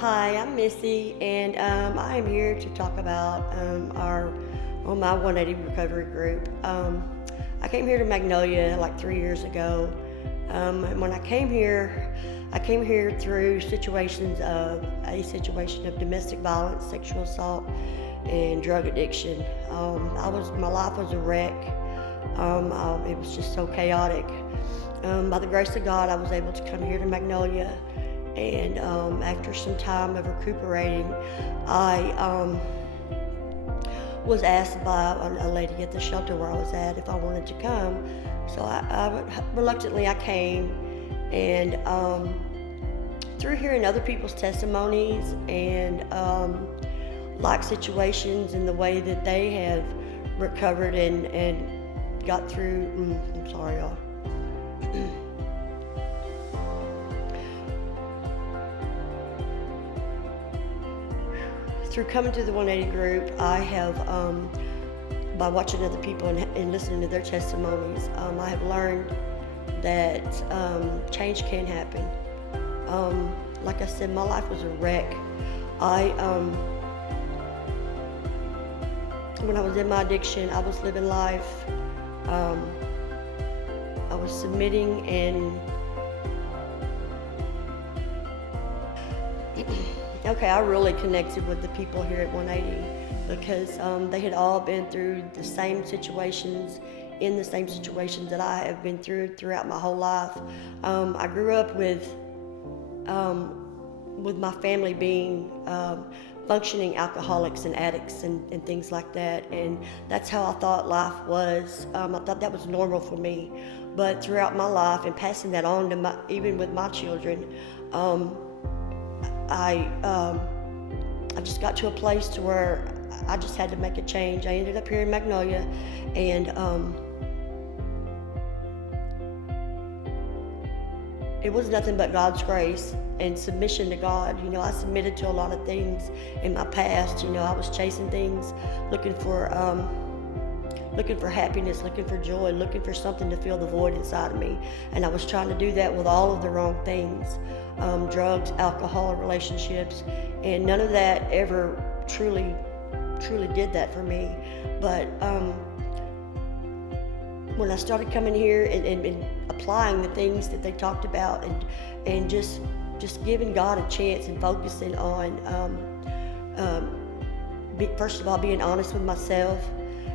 Hi, I'm Missy, and I am here to talk about my 180 recovery group. I came here to Magnolia like 3 years ago, and when I came here through a situation of domestic violence, sexual assault, and drug addiction. My life was a wreck. It was just so chaotic. By the grace of God, I was able to come here to Magnolia, and after some time of recuperating, I was asked by a lady at the shelter where I was at if I wanted to come. So reluctantly I came, and through hearing other people's testimonies and like situations and the way that they have recovered and got through. I'm sorry, y'all. Through coming to the 180 group, I have, by watching other people and listening to their testimonies, I have learned that change can happen. Like I said, my life was a wreck. When I was in my addiction, I was living life. I was submitting and okay, I really connected with the people here at 180 because they had all been through the same situations, that I have been throughout my whole life. I grew up with my family being functioning alcoholics and addicts and things like that, and that's how I thought life was. I thought that was normal for me, but throughout my life and passing that on to even with my children, I just got to a place to where I just had to make a change. I ended up here in Magnolia, and it was nothing but God's grace and submission to God. I submitted to a lot of things in my past. I was chasing things, looking for happiness, looking for joy, looking for something to fill the void inside of me. And I was trying to do that with all of the wrong things, drugs, alcohol, relationships, and none of that ever truly did that for me. But when I started coming here and applying the things that they talked about and just giving God a chance and focusing on, first of all, being honest with myself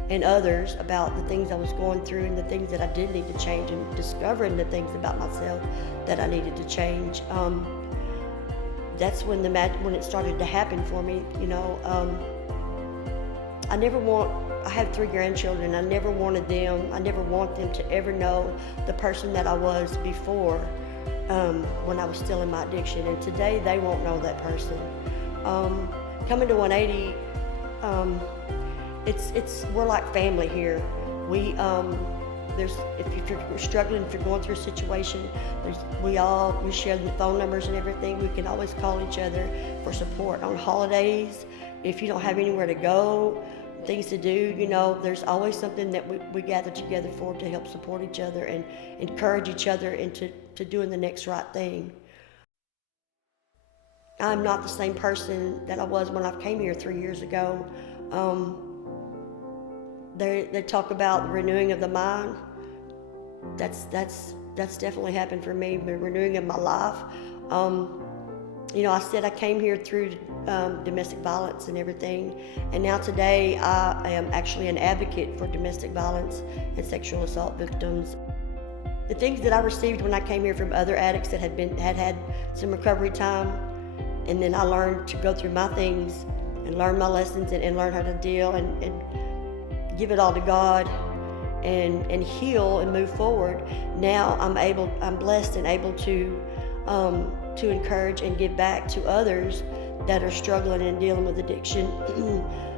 and others about the things I was going through and the things that I did need to change, and discovering the things about myself that I needed to change. That's when it started to happen for me. I have 3 grandchildren. I never want them to ever know the person that I was before, when I was still in my addiction. And today they won't know that person. Coming to 180, we're like family here. If you're struggling, if you're going through a situation, we share the phone numbers and everything. We can always call each other for support on holidays. If you don't have anywhere to go, things to do, there's always something that we gather together for, to help support each other and encourage each other into doing the next right thing. I'm not the same person that I was when I came here 3 years ago. They talk about the renewing of the mind. That's definitely happened for me, the renewing of my life. I said I came here through domestic violence and everything, and now today I am actually an advocate for domestic violence and sexual assault victims. The things that I received when I came here from other addicts that had some recovery time, and then I learned to go through my things and learn my lessons and learn how to deal and give it all to God and heal and move forward. Now I'm blessed and able to encourage and give back to others that are struggling and dealing with addiction.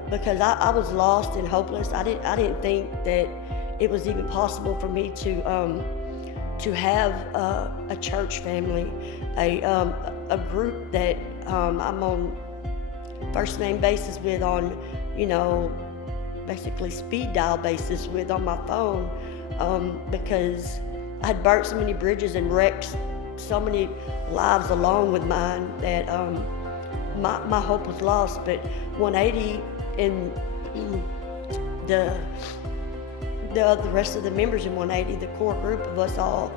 Because I was lost and hopeless. I didn't think that it was even possible for me to have a church family, a group that I'm on first name basis with, on basically speed dial basis with on my phone, because I had burnt so many bridges and wrecked so many lives along with mine that my hope was lost. But 180 and the rest of the members in 180, the core group of us all,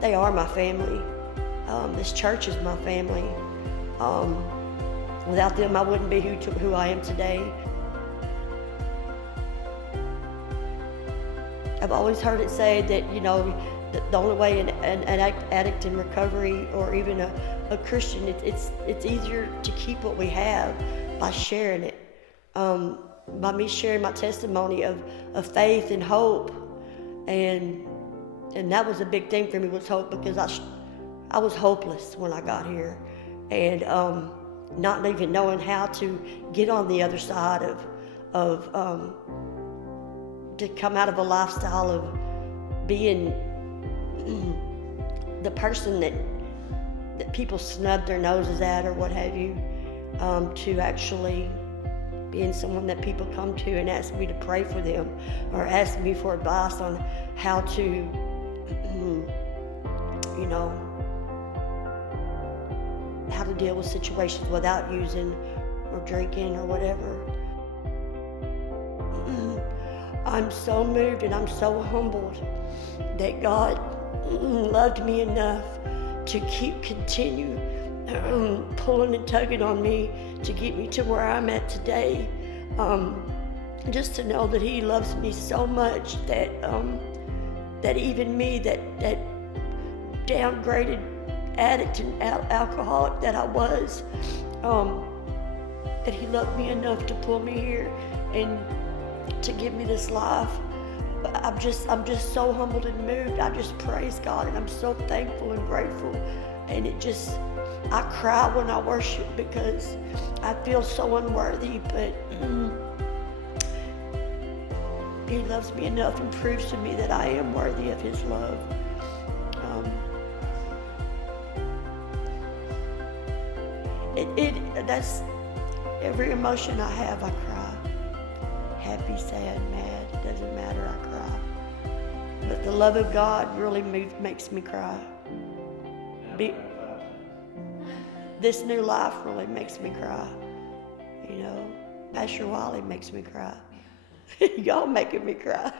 they are my family. This church is my family. Without them, I wouldn't be who I am today. I've always heard it said that, the only way an addict in recovery, or even a Christian, it's easier to keep what we have by sharing it. By me sharing my testimony of faith and hope. And that was a big thing for me, was hope, because I was hopeless when I got here. And not even knowing how to get on the other side of to come out of a lifestyle of being the person that people snub their noses at, or what have you, to actually being someone that people come to and ask me to pray for them, or ask me for advice on how to, how to deal with situations without using or drinking or whatever. I'm so moved and I'm so humbled that God loved me enough to continue pulling and tugging on me to get me to where I'm at today. Just to know that He loves me so much that that even me, that downgraded addict and alcoholic that I was, that He loved me enough to pull me here and to give me this life. I'm just so humbled and moved. I just praise God, and I'm so thankful and grateful. And I cry when I worship, because I feel so unworthy, but He loves me enough and proves to me that I am worthy of His love. That's every emotion I have, I cry. Happy, sad, mad, it doesn't matter, I cry. But the love of God really makes me cry. This new life really makes me cry. Pastor Wiley makes me cry. Y'all making me cry.